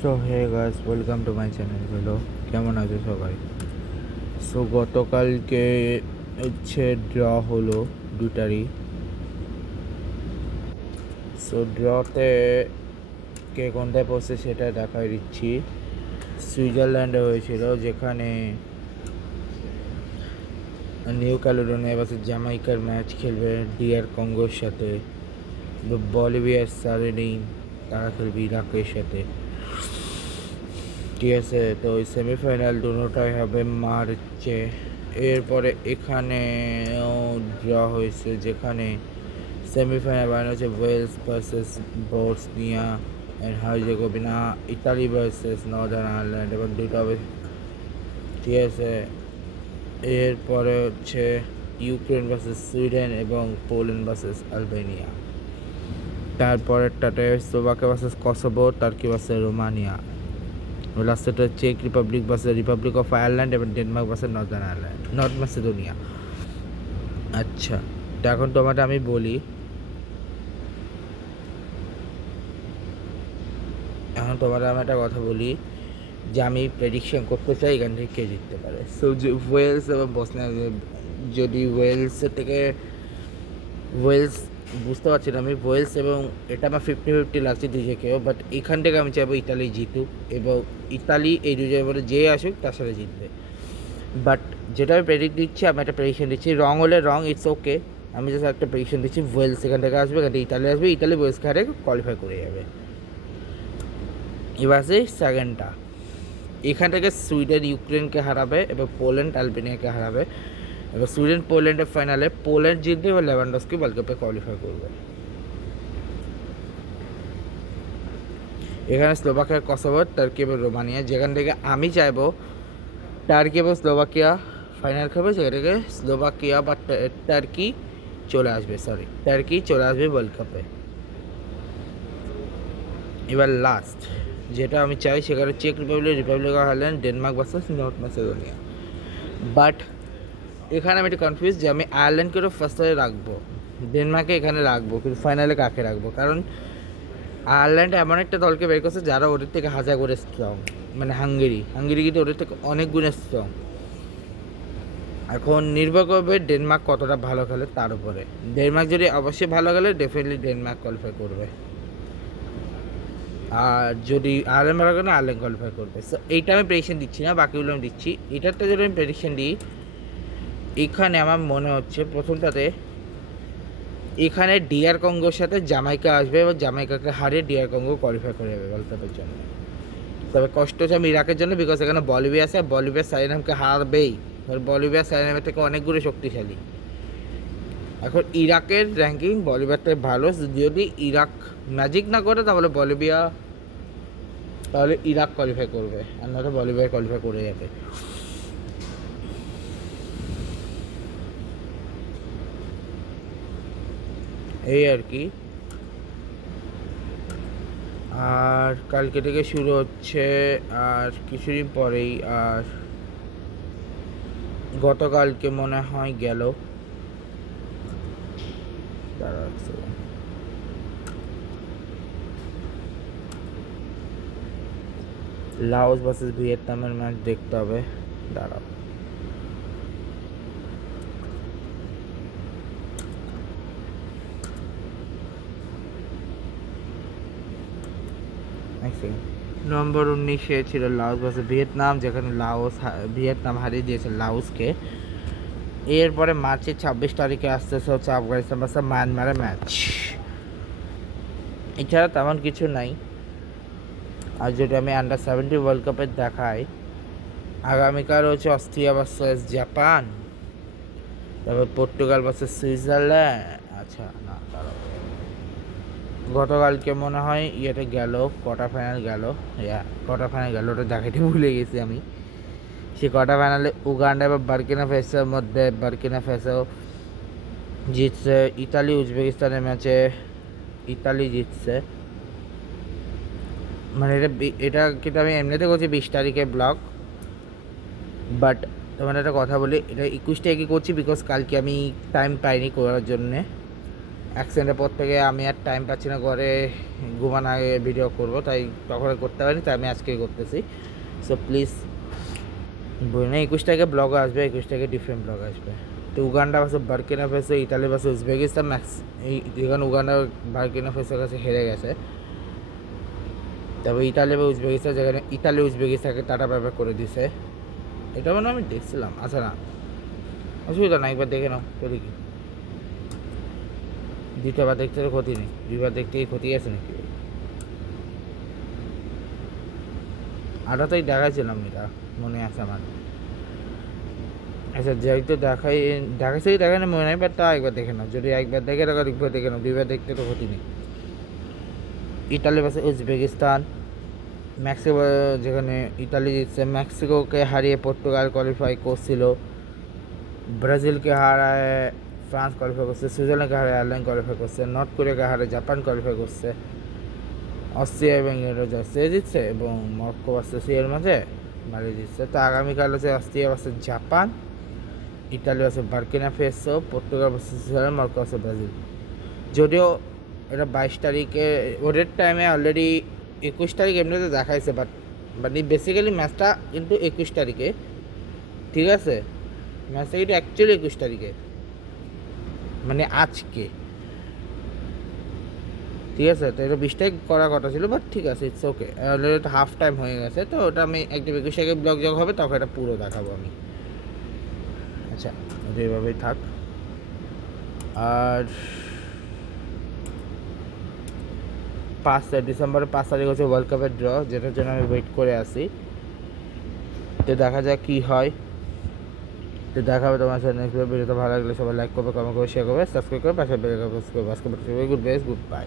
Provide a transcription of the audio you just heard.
So hey guys, welcome to my channel. Hello, কেমন আছো সবাই? সো গতকালকে হচ্ছে ড্র হলো দুটারই। সো ড্রতে কে কোনটায় পড়ছে সেটা দেখাই দিচ্ছি। সুইজারল্যান্ডে হয়েছিল, যেখানে নিউ ক্যালেডোনিয়া ভার্সেস জামাইকার ম্যাচ খেলবে ডিআর কঙ্গোর সাথে। বলিভিয়ার সারেনিন তারা খেলবে ইরাকের সাথে। ঠিক আছে, তো ওই সেমিফাইনাল দুটোটাই হবে মার্চে। এরপরে এখানেও ড্র হয়েছে, যেখানে সেমিফাইনাল বানানো হচ্ছে Wales versus Bosnia and Herzegovina, Italy versus Northern Ireland, এবং দুটো হবে। ঠিক আছে, এরপরে হচ্ছে ইউক্রেন ভার্সেস সুইডেন এবং পোল্যান্ড ভার্সেস আলবেনিয়া। তারপরেরটাতে Slovakia versus Kosovo, Turkey versus Romania. লাস্টেরটা চেক Republic versus Republic of Ireland এবং Denmark versus Northern Ireland, North Macedonia. আচ্ছা, তো এখন তোমাকে আমি বলি, আমি একটা কথা বলি যে আমি প্রেডিকশন করতে চাই এখান থেকে কে জিততে পারে। সো ওয়েলস এবং বসনিয়া, যদি ওয়েলসের থেকে ওয়েলস বুঝতে পারছি না আমি, ওয়েলস এবং এটা আমার 50-50 লাগছে দুজকেও, বাট এখান থেকে আমি চাইবো ইতালি জিতুক, এবং ইতালি এই দুজনের মধ্যে যে আসুক তার সাথে জিতবে। বাট যেটা আমি প্রেডিক্ট দিচ্ছি, আমি একটা প্রেডিকশন দিচ্ছি, রং হলে রং, ইটস ওকে। আমি জাস্ট একটা প্রেডিকশন দিচ্ছি, ওয়েলস এখান থেকে আসবে, এখান থেকে ইতালি আসবে, ইতালি ওয়েলসকে হারে কোয়ালিফাই করে যাবে। এবার আসে সেকেন্ডটা, এখান থেকে সুইডেন ইউক্রেনকে হারাবে এবং পোল্যান্ড আলবেনিয়াকে হারাবে। এবার সুইডেন পোল্যান্ডের ফাইনালে পোল্যান্ড জিতবে এবং লেভানডস্কি ওয়ার্ল্ড কাপে কোয়ালিফাই করবে। এখানে স্লোভাকিয়া, কসোভো, টার্কি এবং রোমানিয়া, যেখান থেকে আমি চাইবো টার্কি এবং স্লোভাকিয়া ফাইনাল খেলবে, সেখান থেকে স্লোভাকিয়া বা টার্কি টার্কি চলে আসবে ওয়ার্ল্ড কাপে। এবার লাস্ট যেটা আমি চাই, সেখানে চেক Republic, Republic of Ireland, Denmark versus North Macedonia. But এখানে আমি একটু কনফিউজ যে আমি আয়ারল্যান্ডকেও ফার্স্টে রাখবো, ডেনমার্কে এখানে রাখবো, কিন্তু ফাইনালে কাকে রাখবো? কারণ আয়ারল্যান্ড এমন একটা দলকে বের করছে যারা ওদের থেকে হাজার করে স্ট্রং, মানে হাঙ্গেরি কিন্তু ওদের থেকে অনেক গুণে স্ট্রং। এখন নির্ভর করবে ডেনমার্ক কতটা ভালো খেলে তার উপরে। ডেনমার্ক যদি অবশ্যই ভালো খেলে, ডেফিনেটলি ডেনমার্ক কোয়ালিফাই করবে, আর যদি আয়ারল্যান্ড ভালো খেলে আয়ারল্যান্ড কোয়ালিফাই করবে। সো এইটা আমি প্রেডিকশন দিচ্ছি না, বাকিগুলো আমি দিচ্ছি। এটাতে যদি আমি প্রেডিকশন দিই, এখানে আমার মনে হচ্ছে প্রথমটাতে এখানে ডিআর কঙ্গোর সাথে জামাইকা আসবে এবং জামাইকাকে হারিয়ে ডিআর কঙ্গো কোয়ালিফাই করে যাবে ওয়ার্ল্ড কাপের জন্য। তবে কষ্ট হচ্ছে আমি ইরাকের জন্য, বিকজ এখানে বলিভিয়া আছে, বলিভিয়া সারিনামকে হারবেই। বলিভিয়া সারিনামের থেকে অনেকগুলো শক্তিশালী। এখন ইরাকের র্যাঙ্কিং বলিভিয়ার থেকে ভালো, যদি ইরাক ম্যাজিক না করে তাহলে ইরাক কোয়ালিফাই করবে, আর নয়তো বলিভিয়া কোয়ালিফাই করে যাবে। এই আর কি। আর কালকে থেকে শুরু হচ্ছে, আর কিছুদিন পরেই। আর গতকালকে মনে হয় গেল, লাওস ভার্সেস ভিয়েতনামের ম্যাচ দেখতে হবে, দাঁড়াও। নভেম্বর 19-এ ছিল লাওস ভার্সেস ভিয়েতনাম, যেখানে ভিয়েতনাম হারিয়ে দিয়েছে লাওসকে। এরপরে মার্চের 26 তারিখে আসতেছে হচ্ছে আফগানিস্তান ভার্সেস মায়ানমারের ম্যাচ। এছাড়া তেমন কিছু নাই। আর যদি আমি আন্ডার-17 ওয়ার্ল্ড কাপের দেখাই, আগামীকাল হচ্ছে অস্ট্রিয়া ভার্সেস জাপান, তারপর পর্তুগাল ভার্সেস সুইজারল্যান্ড। আচ্ছা না, দাঁড়াও, গতকালকে মনে হয় ইয়েতে গেল, কোয়ার্টার ফাইনাল গেল, ওটা দেখাইতে ভুলে গেছি আমি। সে কোয়ার্টার ফাইনালে উগান্ডা এবং বার্কিনা ফ্যাসোর মধ্যে বার্কিনা ফ্যাসো জিতছে। ইতালি উজবেকিস্তানের ম্যাচে ইতালি জিতছে। মানে এটা কিন্তু আমি এমনিতে করছি 20 তারিখে ব্লগ, বাট তোমার একটা কথা বলি, এটা 21 তারিখে করছি, বিকজ কালকে আমি টাইম পাইনি করার জন্যে। অ্যাক্সিডেন্টের পর থেকে আমি আর টাইম পাচ্ছি না, ঘরে ঘুমানো আগে ভিডিও করব, তাই তখন আর করতে পারিনি, তাই আমি আজকেই করতেছি। সো প্লিজ বই না, 21 তারিখে ব্লগ আসবে, 21 তারিখে ডিফারেন্ট ব্লগ আসবে। তো Uganda versus Burkina Faso, Italy versus Uzbekistan, এখন উগান্ডা বার্কিনা ফেসোর কাছে হেরে গেছে। তবে ইতালি বা উজবেকিস্তান, যেখানে ইতালি উজবেকিস্তানকে টাটা ব্যাপার করে দিছে, এটা মানে আমি দেখছিলাম। আচ্ছা না, অসুবিধা না, একবার দেখে নাও, চলি কি দ্বিতীয়বার দেখতে তো ক্ষতি নেই, দুইবার দেখতে ক্ষতি আছে নাকি? আটাতেই দেখাইছিলাম, এটা মনে আছে আমার। আচ্ছা যেহেতু দেখাইছেই দেখা না মনে নাই, বাট তা একবার দেখে নাও, যদি একবার দেখে রাখো একবার দেখে নাও, দুইবার দেখতে তো ক্ষতি নেই। ইতালি ভার্সেস উজবেকিস্তান, মেক্সিকো, যেখানে ইতালি জিতছে, মেক্সিকোকে হারিয়ে পর্তুগাল কোয়ালিফাই করছিল, ব্রাজিলকে হারায় ফ্রান্স কোয়ালিফাই করছে, সুইজারল্যান্ডকে হারায় আয়ারল্যান্ড কোয়ালিফাই করছে, নর্থ কোরিয়াকে হারায় জাপান কোয়ালিফাই করছে, অস্ট্রিয়া এবং ইউরোজে জিতছে, এবং মরক্কো ভার্সেস এর মাঝে মারি জিতছে। তো আগামীকাল হচ্ছে Austria versus Japan, Italy versus Burkina Faso, Portugal versus Switzerland, Morocco versus Brazil. যদিও এটা 22 তারিখে ওদের টাইমে অলরেডি 21 তারিখ এমনিতে দেখাইছে, বাট বেসিক্যালি ম্যাচটা কিন্তু 21 তারিখে, ঠিক আছে? ম্যাচটা কিন্তু অ্যাকচুয়ালি 21 তারিখে, মানে আজকে, ঠিক আছে? তো এটা 20 তারিখ করার কথা ছিল, বাট ঠিক আছে, ইটস ওকে, অলরেডি তো হাফ টাইম হয়ে গেছে, তো ওটা আমি একদম 21 তারিখে ব্লগ যখন হবে তখন এটা পুরো দেখাবো আমি। আচ্ছা, ওটা এভাবেই থাক। আর 5 ডিসেম্বরের 5 তারিখ হচ্ছে ওয়ার্ল্ড কাপের ড্র, যেটার জন্য আমি ওয়েট করে আছি। তো দেখা যাক কী হয়। তো দেখা হবে তোমার সাথে নেক্সট ভিডিওতে। ভালো লাগলে সবাই লাইক করবে, কমেন্ট করবে, শেয়ার করবে, সাবস্ক্রাইব করবে, পাশে বেল আইকন প্রেস করবে। আজকে গুড বাই।